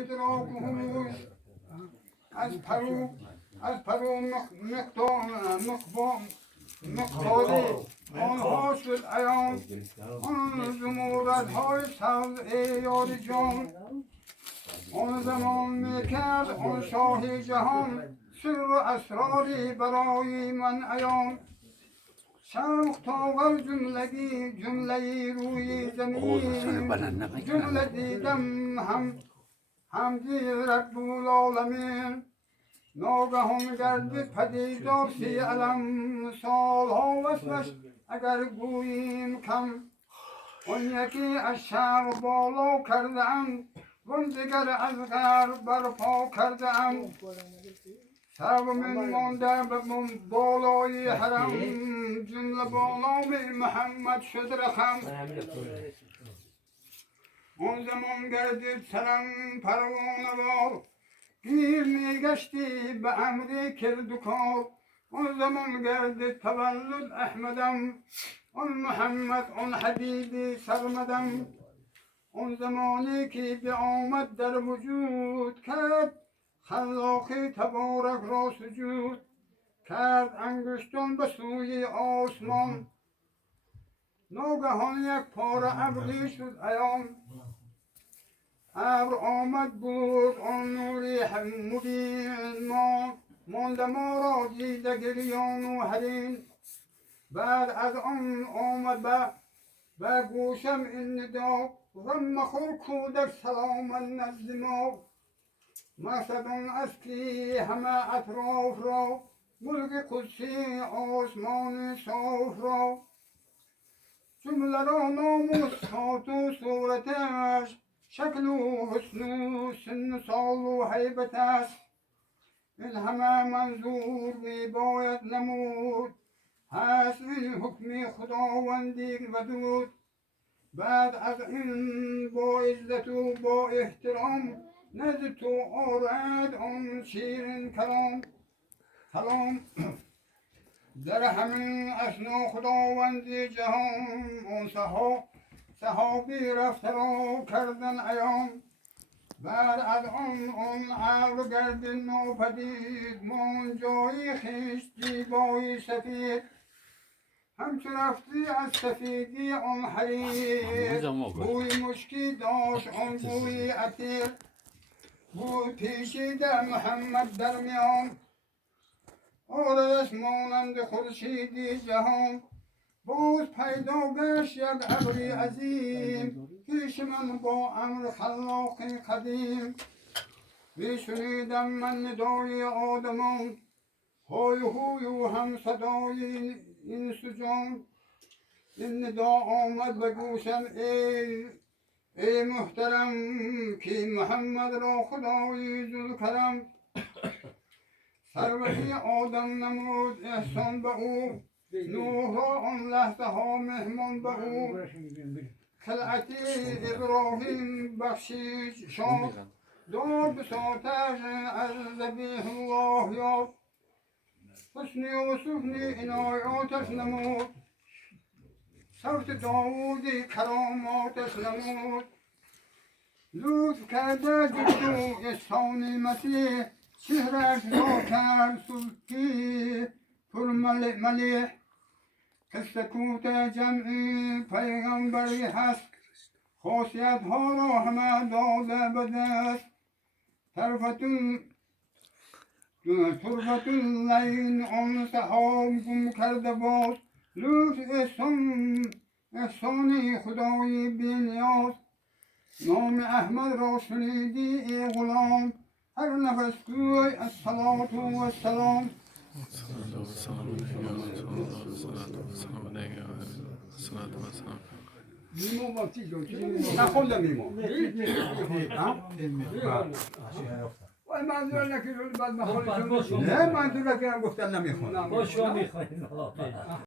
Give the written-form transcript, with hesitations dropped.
إدراكه أذكروا مقداری آنها شد ایام آن زموردهای سبز یاد جان آن زمان میکرد آن شاه جهان سر و اسراری برای من ایام شوق تا ور جمله روی زمین جمله دیدم هم دید رب العالمین ناگهان گردید پدیدار سی علم سالها وصفش اگر گوییم کم آن یکی از شهر بالا کرده ام وان دیگر از غرب برپا کرده ام سر من مانده به بالای حرم جمله بالام محمد شد رخم آن زمان گردید سرم پروانه وار گیر میگشتی به امر کرد و کار آن زمان گردید تولد احمدم آن محمد آن حبیبی سرمدم آن زمانی که به آمد در وجود کرد خلاقی تبارک را سجود کرد انگشتان به سوی آسمان ناگهان یک پاره ابری شد عیان ابر آمد بود آن نوری مبین مانده ما را دیده گریان و حرین بعد از آن آمد به گوشم این ندا غم مخور کودک سلام نزد ما مقصدان است که همه اطراف را ملک قدسی آسمان صاف را جمله را نام و صفات و صورتش شکل و حسن و سن و سال و هیبتش این همه منظور باید نمود هست این حکم خداوندی ودود بعد از این با عزت و با احترام نزد تو آرد آن شیرین کلام در همین اثنا خداوندی جهان آن صحابی رفته را کردن عیان بعد از آن ابر گرد ناپدید مان جای خویش دیبای سفید همچو رفتی از سفیدی آن حریر بوی مشکی داشت آن بوی عطیر بود پیچیده محمد در میان آردش مانند خورشیدی جهان باز پیدا گشت یک ابری عظیم پیش من با امر خلاق قدیم بشنیدم من ندای آدمان های هوی و هم صدای این سجان این ندا آمد به گوشم ای محترم که محمد را خدای ذوالکرم سروری آدم نمود احسان به او نوح را آن لحظه ها مهمان به او خلعتی ابراهیم بخشید شاد داد بساطش از ذبیح الله یاد حسنی و سفنی عنایاتش نمود صوت داودی کراماتش نمود لطف کرده جدو احسان مسیح چهرش را کرد سلطی پر ملیح کسکوت جمعی پیغمبری هست خاصیت ها را همه داده به دست طرفت اللین آن سحاب گم کرده باز لطف احسان خدای بی نیاز نام احمد را شنیدی ای غلام هر نفس گوی الصلاة و السلام میمون با چی جون نخوندم میمون وای منظور نکی بعد مخالفه نه منظور نکی گفتن نمیخونم